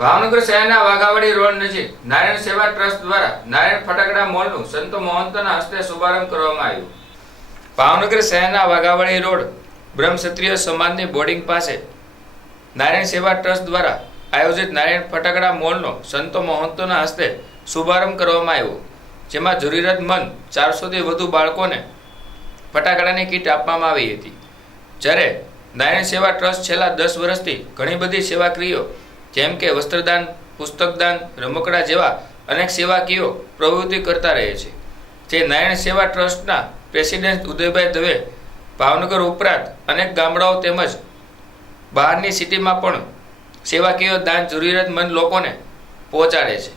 ભાવનગર શહેરના વાઘાવાડી રોડ નજીક નારાયણ સેવા ટ્રસ્ટ દ્વારા નારાયણ ફટાકડા મોલનું સંતો મહંતોના હસ્તે શુભારંભ કરવામાં આવ્યું। ભાવનગર શહેરના વાઘાવાડી રોડ બ્રહ્મક્ષત્રિય સમાજની બોર્ડિંગ પાસે નારાયણ સેવા ટ્રસ્ટ દ્વારા આયોજિત નારાયણ ફટાકડા મોલનો સંતો મહંતોના હસ્તે શુભારંભ કરવામાં આવ્યો, જેમાં જરૂરિયાતમંદ 400 થી વધુ બાળકોને ફટાકડાની કીટ આપવામાં આવી હતી। જ્યારે નારાયણ સેવા ટ્રસ્ટ છેલ્લા 10 વર્ષથી ઘણી બધી સેવાક્રિયાઓ જેમ કે વસ્ત્રદાન, પુસ્તકદાન, રમકડા જેવા અનેક સેવાકીય પ્રવૃત્તિ કરતા રહે છે। જે નારાયણ સેવા ટ્રસ્ટના પ્રેસિડેન્ટ ઉદયભાઈ દવે ભાવનગર ઉપરાંત અનેક ગામડાઓ તેમજ બહારની સિટીમાં પણ સેવાકીય દાન જરૂરિયાતમંદ લોકોને પહોંચાડે છે।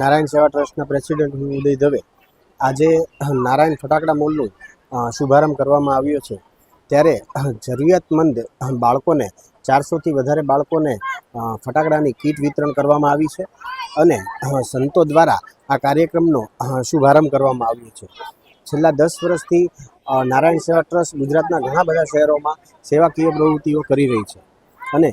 નારાયણ સેવા ટ્રસ્ટના પ્રેસિડેન્ટ હું ઉદય દવે આજે નારાયણ ફટાકડા મોલનું શુભારંભ કરવામાં આવ્યો છે। ત્યારે જરૂરિયાતમંદ બાળકોને 400થી વધારે બાળકોને ફટાકડાની કીટ વિતરણ કરવામાં આવી છે અને સંતો દ્વારા આ કાર્યક્રમનો શુભારંભ કરવામાં આવ્યો છે। છેલ્લા 10 વર્ષથી નારાયણ સેવા ટ્રસ્ટ ગુજરાતના ઘણા બધા શહેરોમાં સેવાકીય પ્રવૃત્તિઓ કરી રહી છે અને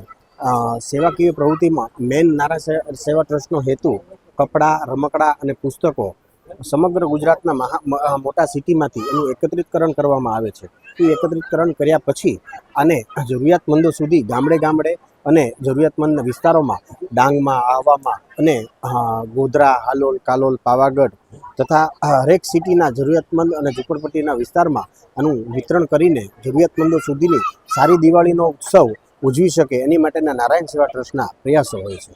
સેવાકીય પ્રવૃત્તિમાં મેઇન નારાયણ સેવા ટ્રસ્ટનો હેતુ કપડાં, રમકડા અને પુસ્તકો સમગ્ર ગુજરાતના મોટા સિટીમાંથી એનું એકત્રિતકરણ કરવામાં આવે છે। એ એકત્રિતકરણ કર્યા પછી આને જરૂરિયાતમંદો સુધી ગામડે ગામડે અને જરૂરિયાતમંદ વિસ્તારોમાં ડાંગમાં, આહવામાં અને ગોધરા, હાલોલ, કાલોલ, પાવાગઢ તથા હરેક સિટીના જરૂરિયાતમંદ અને ઝૂંપડપટ્ટીના વિસ્તારમાં આનું વિતરણ કરીને જરૂરિયાતમંદો સુધીની સારી દિવાળીનો ઉત્સવ ઉજવી શકે એની માટેના નારાયણ સેવા ટ્રસ્ટના પ્રયાસો હોય છે।